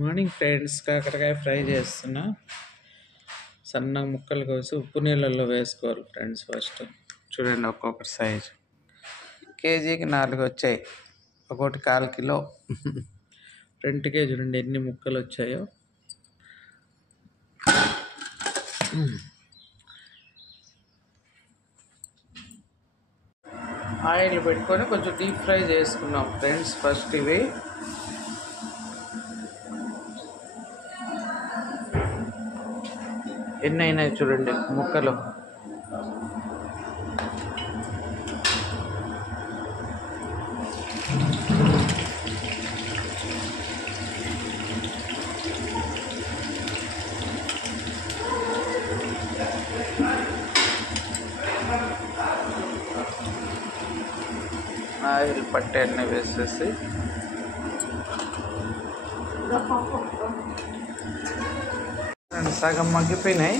Morning friends కాకరకాయ fry చేస్తున్నా. సన్నగా ముక్కలు కోసి ఉప్పు నీళ్ళల్లో వేసుకోవాలి ఫ్రెండ్స్. ఫస్ట్ చూడండి, ఒక్కొక్కటి సైజు కేజీకి 4 వచ్చాయి. ఒక్కొక్కటి 1/4 కిలో. ఫ్రంట్కే చూడండి ఎన్ని ముక్కలు వచ్చాయో. ఆయిల్ పెట్టుకొని కొంచెం డీప్ ఫ్రై చేసుకున్నాం ఫ్రెండ్స్. ఫస్ట్ ఇవి ఎన్ని అయినాయి చూడండి ముక్కలు. ఆయిల్ పట్టే అన్నీ వేసేసి సగం మగ్గిపోయినాయి.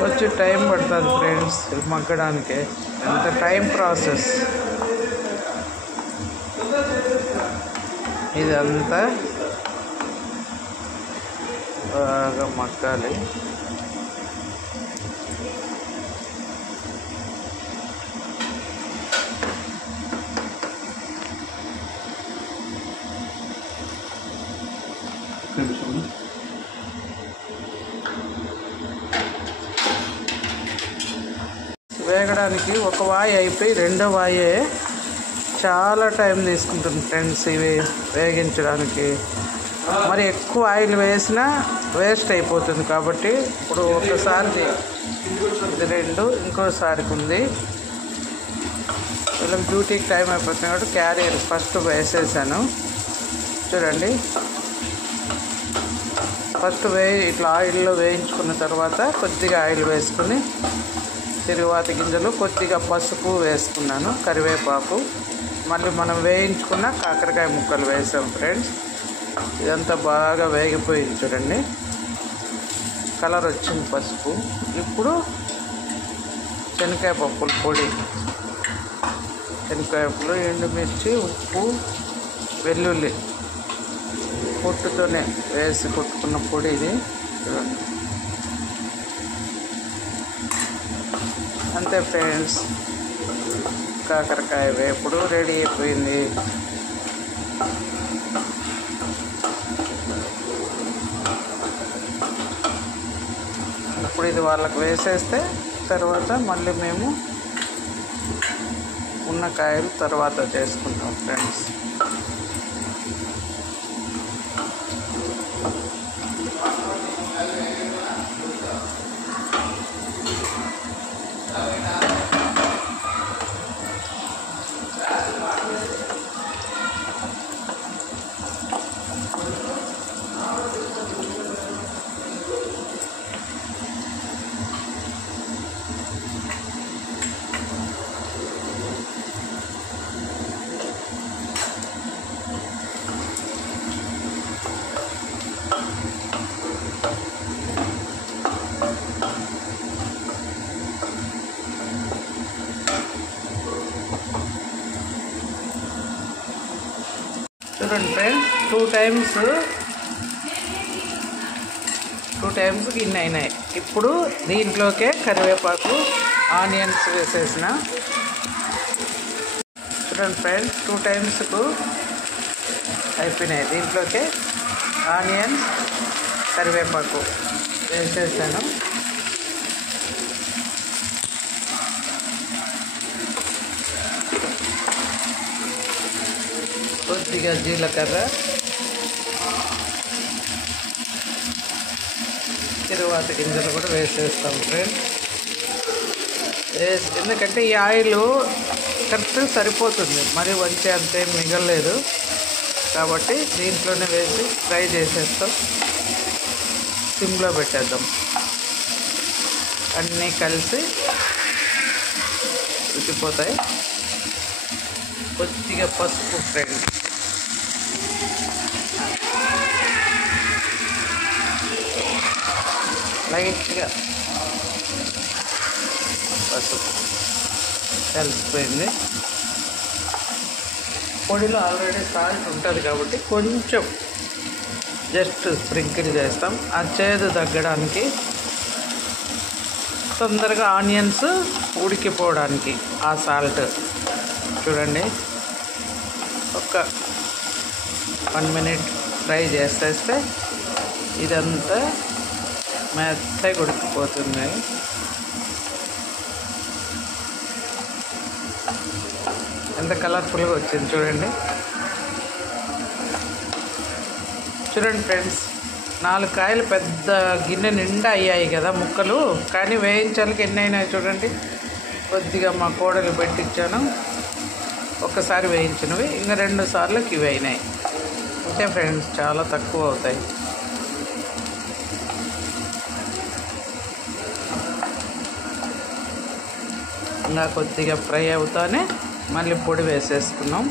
కొంచెం టైం పడుతుంది ఫ్రెండ్స్ మగ్గడానికి. ఎంత టైం ప్రాసెస్ ఇదంతా. బాగా మగ్గాలి. వేగడానికి ఒక వాయి అయిపోయి రెండో వాయే చాలా టైం తీసుకుంటుంది ఫ్రెండ్స్ ఇవి వేగించడానికి. మరి ఎక్కువ ఆయిల్ వేసినా వేస్ట్ అయిపోతుంది. కాబట్టి ఇప్పుడు ఒకసారి ఇది 2, ఇంకోసారికి ఉంది. వీళ్ళకి డ్యూటీకి టైం అయిపోతుంది కాబట్టి క్యారియర్ ఫస్ట్ వేసేసాను. చూడండి, ఫస్ట్ ఇట్లా ఆయిల్లో వేయించుకున్న తర్వాత కొద్దిగా ఆయిల్ వేసుకుని తిరువాత గింజలు, కొద్దిగా పసుపు వేసుకున్నాను, కరివేపాకు, మళ్ళీ మనం వేయించుకున్న కాకరకాయ ముక్కలు వేసాం ఫ్రెండ్స్. ఇదంతా బాగా వేగిపోయింది చూడండి, కలర్ వచ్చింది పసుపు. ఇప్పుడు శనగకాయ పప్పుల పొడి, శనగకాయలు, ఎండుమిర్చి, ఉప్పు, వెల్లుల్లి పొట్టుతోనే వేసి కొట్టుకున్న పొడి ఇది చూడండి. అంతే ఫ్రెండ్స్, కాకరకాయ వేపుడు రెడీ అయిపోయింది. ఇప్పుడు ఇది వాళ్ళకి వేసేస్తే తర్వాత మళ్ళీ మేము ఉన్న కాయలు తర్వాత చేసుకుంటాం ఫ్రెండ్స్. చూడండి ఫ్రెండ్స్, 2 టైమ్స్ ఇన్ని అయినాయి. ఇప్పుడు దీంట్లోకే కరివేపాకు, ఆనియన్స్ వేసేసిన. చూడండి ఫ్రెండ్స్, 2 టైమ్స్కు అయిపోయినాయి. దీంట్లోకే ఆనియన్స్, కరివేపాకు వేసేసాను. కొద్దిగా జీలకర్ర, తిరువాత గింజలు కూడా వేసేస్తాం ఫ్రెండ్స్. ఎందుకంటే ఈ ఆయిల్ కరెక్ట్ సరిపోతుంది, మరి వంచే అంతే మిగలలేదు కాబట్టి దీంట్లోనే వేసి ఫ్రై చేసేస్తాం. సిమ్లో పెట్టేద్దాం, అన్నీ కలిసి ఉడికిపోతాయి. కొద్దిగా పసుపు ఫ్రెండ్స్, లైట్గా పసుపు కలిసిపోయింది. పొడిలో ఆల్రెడీ సాల్ట్ ఉంటుంది కాబట్టి కొంచెం జస్ట్ స్ప్రింకిల్ చేస్తాం, ఆ చేదు తగ్గడానికి, తొందరగా ఆనియన్స్ ఉడికిపోవడానికి. ఆ సాల్ట్ చూడండి, ఒక 1 minute ఫ్రై చేసేస్తే ఇదంతా మెత్తగా ఉడికిపోతుంది. ఎంత కలర్ఫుల్గా వచ్చింది చూడండి. చూడండి ఫ్రెండ్స్, 4 కాయలు పెద్ద గిన్నె నిండా అయ్యాయి కదా ముక్కలు, కానీ వేయించాలకి ఎన్ని అయినాయి చూడండి. కొద్దిగా మా కోడలు పెట్టించాను, ఒక్కసారి వేయించినవి, ఇంకా 2 సార్లకి ఇవి అయినాయి. అంతే ఫ్రెండ్స్, చాలా తక్కువ అవుతాయి. ఇంకా కొద్దిగా ఫ్రై అవుతానే మళ్ళీ పొడి వేసేసుకున్నాం.